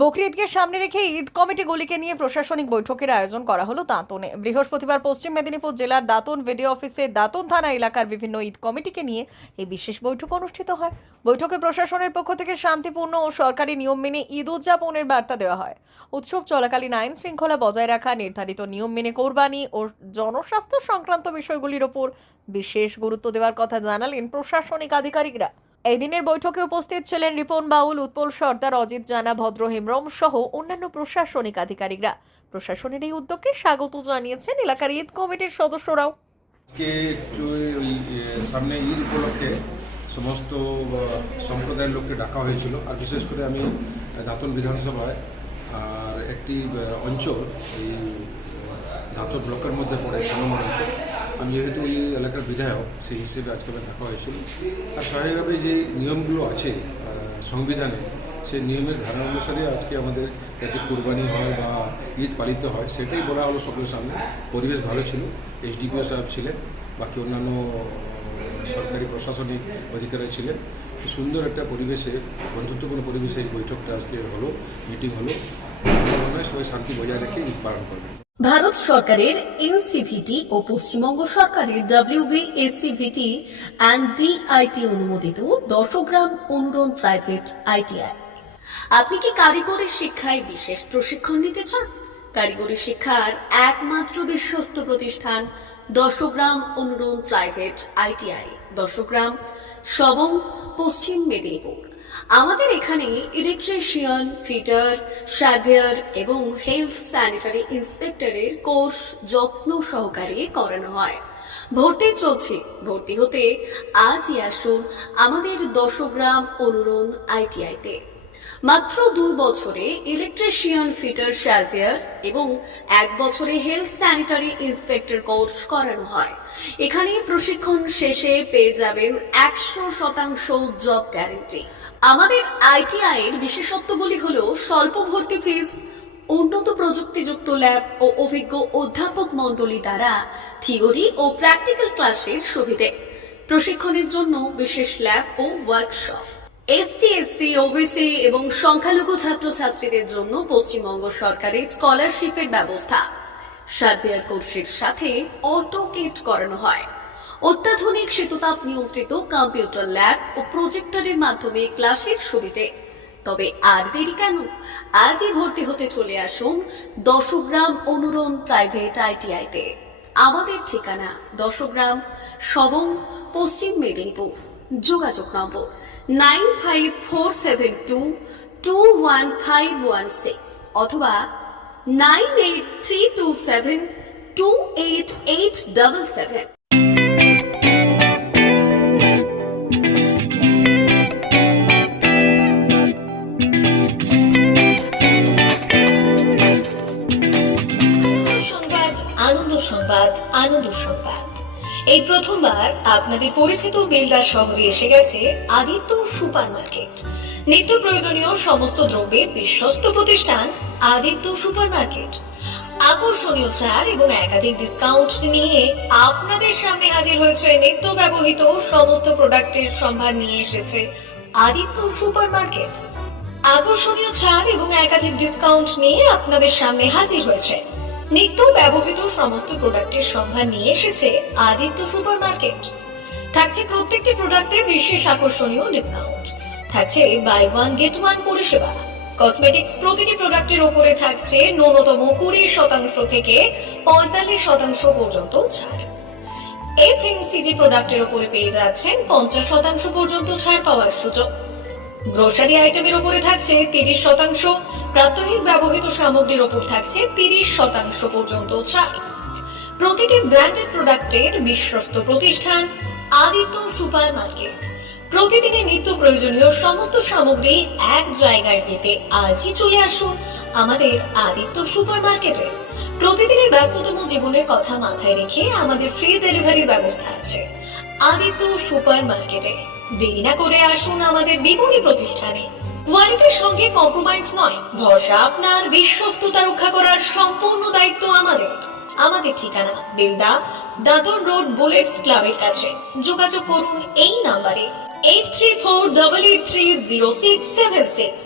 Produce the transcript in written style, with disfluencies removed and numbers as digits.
বকরি ঈদকে সামনে রেখে ঈদ কমিটিগুলিকে নিয়ে প্রশাসনিক বৈঠকের আয়োজন করা হলো দাঁতনে। বৃহস্পতিবার পশ্চিম মেদিনীপুর জেলার দাঁতন ভিডিও অফিসে দাঁতন থানা এলাকার বিভিন্ন ঈদ কমিটিকে নিয়ে এই বিশেষ বৈঠক অনুষ্ঠিত হয়। বৈঠকে প্রশাসনের পক্ষ থেকে শান্তিপূর্ণ ও সরকারি নিয়ম মেনে ঈদ উদযাপনের বার্তা দেওয়া হয়। উৎসব চলাকালীন আইন শৃঙ্খলা বজায় রাখা, নির্ধারিত নিয়ম মেনে কোরবানি ও জনস্বাস্থ্য সংক্রান্ত বিষয়গুলির ওপর বিশেষ গুরুত্ব দেওয়ার কথা জানালেন প্রশাসনিক আধিকারিকরা। এই দিনের বৈঠকে উপস্থিত ছিলেন রিপন বাউল, উৎপল সর্দার, অজিত জানা, ভদ্র হেমব্রম সহ অন্যান্য প্রশাসনিক আধিকারিকরা। প্রশাসনের এই উদ্যোগকে স্বাগত জানিয়েছেন এলাকার ঈদ কমিটির সদস্যরাও। সামনে ঈদ উপলক্ষে সমস্ত সম্প্রদায়ের লোককে ডাকা হয়েছিল, আর বিশেষ করে আমি দাঁতন বিধানসভায় আর একটি অঞ্চল এই দাঁতন ব্লকের মধ্যে পড়ে 6 নম্বর অঞ্চল, আমি যেহেতু ওই এলাকার বিধায়ক সেই হিসেবে আজকে দেখা হয়েছিল। আর স্বাভাবিকভাবে যে নিয়মগুলো আছে সংবিধানে, সেই নিয়মের ধারণা অনুসারে আজকে আমাদের যাতে কুরবানি হয় বা ঈদ পালিত হয় সেটাই বলা হলো সকলের সামনে। পরিবেশ ভালো ছিল, এসডিপিও সাহেব ছিলেন, বাকি অন্যান্য সরকারি প্রশাসনিক অধিকারী ছিলেন। সুন্দর একটা পরিবেশে, বন্ধুত্বপূর্ণ পরিবেশে এই বৈঠকটা আজকে হলো, মিটিং হলো। সবাই শান্তি বজায় রেখে ঈদ পালন করবেন। ভারত সরকারের এনসিভিটি ও পশ্চিমবঙ্গ সরকারের WBSCVT অ্যান্ড DIT অনুমোদিত 10 গ্রাম অনুরণ প্রাইভেট ITI। আপনি কি কারিগরি শিক্ষায় বিশেষ প্রশিক্ষণ নিতে চান? কারিগরি শিক্ষার একমাত্র বিশ্বস্ত প্রতিষ্ঠান 10 গ্রাম অনুরণ প্রাইভেট ITI, 10 গ্রাম, সবং, পশ্চিম মেদিনীপুর। আমাদের এখানে ইলেকট্রিশিয়ান, ফিটার, সার্ভেয়ার এবং হেলথ স্যানিটারি ইন্সপেক্টরের কোর্স যত্ন সহকারে করানো হয়। ভর্তি চলছে। ভর্তি হতে আজই আসুন আমাদের 10 গ্রাম অনুরণ ITI-তে। মাত্র 2 বছরে ইলেকট্রিশিয়ান, ফিটার, সার্ভেয়ার এবং 1 বছরে হেলথ স্যানিটারি ইন্সপেক্টর কোর্স করানো হয়। এখানে প্রশিক্ষণ শেষে পেয়ে যাবেন 100% জব গ্যারান্টি। আমাদের ITI এর বিশেষত্বগুলি হলো স্বল্প ভর্তি ফিস, উন্নত প্রযুক্তিযুক্ত ল্যাব ও অভিজ্ঞ অধ্যাপক মণ্ডলী দ্বারা থিওরি ও প্র্যাকটিক্যাল ক্লাসের সুবিধে, প্রশিক্ষণের জন্য বিশেষ ল্যাব ও ওয়ার্কশপ, ST, SC, OBC এবং সংখ্যালঘু ছাত্রছাত্রীদের জন্য পশ্চিমবঙ্গ সরকারের স্কলারশিপের ব্যবস্থা। সার্ভেয়ার কোর্সের সাথে অটোকেট করানো হয়। অত্যাধুনিক শীততাপ নিয়ন্ত্রিত কম্পিউটার ল্যাব ও প্রজেক্টরের মাধ্যমে ক্লাসের সুবিধে। তবে আর দেরি কেন? আজই ভর্তি হতে চলে আসুন 10 গ্রাম অনুরণ প্রাইভেট ITI-তে। আমাদের ঠিকানা 10 গ্রাম, সবং, পশ্চিম মেদিনীপুর। যোগাযোগ নম্বর 9547221516 অথবা 9832728877। আনন্দ সংবাদ, আনন্দ সংবাদ। এই প্রথমবার আপনাদের পরিচিত বেলদা শহরে এসে গেছে আদিত্য সুপার মার্কেট। নিত্য প্রয়োজনীয় সমস্ত দ্রব্যের বিশ্বস্ত প্রতিষ্ঠান আদিত্য সুপার মার্কেট। আকর্ষণীয় ছাড় এবং একাধিক ডিসকাউন্ট নিয়ে আপনাদের সামনে হাজির হয়েছে। নিত্য ব্যবহৃত সমস্ত প্রোডাক্টের সম্ভার নিয়ে এসেছে আদিত্য সুপার মার্কেট। আকর্ষণীয় ছাড় এবং একাধিক ডিসকাউন্ট নিয়ে আপনাদের সামনে হাজির হয়েছে। নিত্য ব্যবহৃত সমস্ত প্রোডাক্টের সম্ভার নিয়ে এসেছে আদিত্য সুপার মার্কেট। থাকছে প্রত্যেকটি প্রোডাক্টে বিশেষ আকর্ষণীয় ডিসকাউন্ট। থাকছে বাই 1 গেট 1 পরিষেবা। কসমেটিক্স প্রতিটি প্রোডাক্টের উপরে থাকছে ন্যূনতম 20% থেকে 45% পর্যন্ত ছাড়। FMCG প্রোডাক্টের উপরে পেয়ে যাচ্ছেন 50% পর্যন্ত ছাড় পাওয়ার সুযোগ। গ্রোসারি আইটেমের উপরে থাকছে 30%, প্রাত্যহিক ব্যবহৃত সামগ্রীর উপর থাকছে 30% পর্যন্ত ছাড়। প্রতিটি ব্র্যান্ডেড প্রোডাক্টের বিশ্বস্ত প্রতিষ্ঠান আদিত্য সুপার মার্কেট। প্রতিদিনের নিত্য প্রয়োজনীয় সমস্ত সামগ্রী এক জায়গায় পেতে আজই চলে আসুন আমাদের আদিত্য সুপার মার্কেটে। প্রতিদিনের ব্যস্ততম জীবনের কথা মাথায় রেখে আমাদের ফ্রি ডেলিভারির ব্যবস্থা আছে আদিত্য সুপার মার্কেটে। দেরি না করে আসুন আমাদের বিপণী প্রতিষ্ঠানে। কোয়ালিটির সঙ্গে কম্প্রোমাইজ নয়, ভরসা আপনার, বিশ্বস্ততা রক্ষা করার সম্পূর্ণ দায়িত্ব আমাদের। আমাদের ঠিকানা বেলদা, দাদন রোড, বুলেটস ক্লাবের কাছে। যোগাযোগ করুন এই নাম্বারে 8348830676।